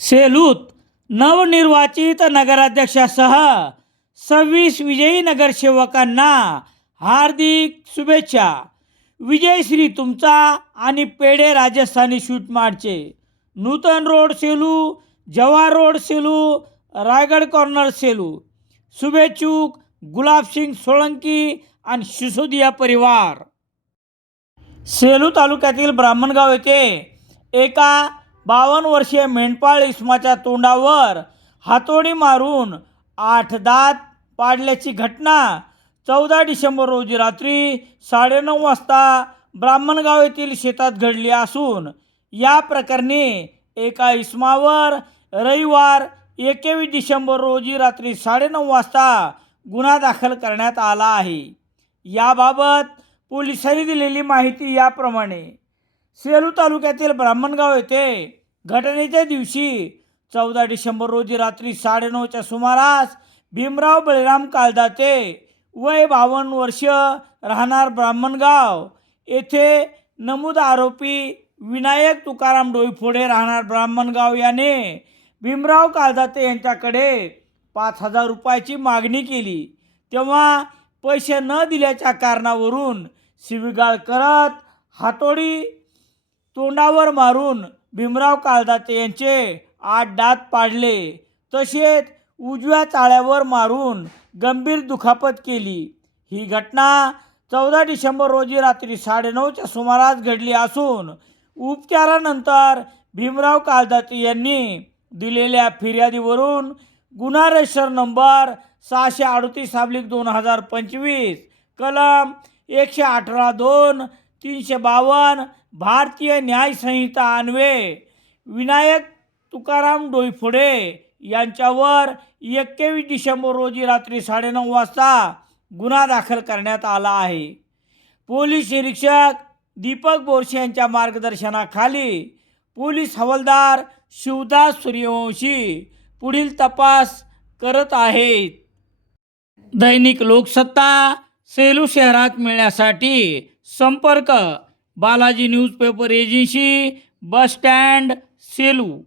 सेलूत नवनिर्वाचित नगराध्यक्षासह 26 विजयी नगरसेवकांना हार्दिक शुभेच्छा. विजयश्री तुमचा आणि पेढे राजस्थानी स्वीट मार्टचे. Nutan road Selu, Jawahar road Selu, Raigad corner Selu. शुभेच्छुक गुलाबसिंग सोळंकी आणि सिसोदिया परिवार. सेलू तालुक्यातील ब्राह्मणगाव येथे एका 52 वर्षीय मेंढपाळ इसमाच्या तोंडावर हातोडी मारून 8 दात पाडल्याची घटना 14 डिसेंबर रोजी रात्री 9:30 वाजता ब्राह्मणगाव येथील शेतात घडली असून या प्रकरणी एका इसमावर रविवार 21 डिसेंबर रोजी रात्री 9:30 वाजता गुन्हा दाखल करण्यात आला आहे. याबाबत पोलिसांनी दिलेली माहिती याप्रमाणे. सेलू तालुक्यातील ब्राह्मणगाव येथे घटनेच्या दिवशी 14 डिसेंबर रोजी रात्री 9:30च्या सुमारास भीमराव बळीराम कालदाते वय 52 वर्ष राहणार ब्राह्मणगाव येथे नमूद आरोपी विनायक तुकाराम डोईफोडे राहणार ब्राह्मणगाव याने भीमराव कालदाते यांच्याकडे 5,000 रुपयाची मागणी केली. तेव्हा पैसे न दिल्याच्या कारणावरून शिवीगाळ करत हातोडी तोंडावर मारून भीमराव कालदाते यांचे 8 दात पाडले, तसेच उजव्या चाळ्यावर मारून गंभीर दुखापत केली. ही घटना 14 डिसेंबर रोजी रात्री 9:30च्या सुमारास घडली असून उपचारानंतर भीमराव कालदाते यांनी दिलेल्या फिर्यादीवरून गुन्हा रजिस्टर नंबर 638/2025 कलम 118(2), 352 भारतीय न्याय संहिता अन्वये विनायक तुकाराम डोईफोडे यांच्यावर 21 डिसेंबर रोजी रात्री 9:30 वाजता गुन्हा दाखल करण्यात आला आहे. पोलीस निरीक्षक दीपक बोरसे यांच्या मार्गदर्शनाखाली पोलीस हवालदार शिवदास सूर्यवंशी पुढील तपास करत आहेत. दैनिक लोकसत्ता सेलू शहरात मिळण्यासाठी संपर्क Balaji newspaper agency, bus stand, Selu.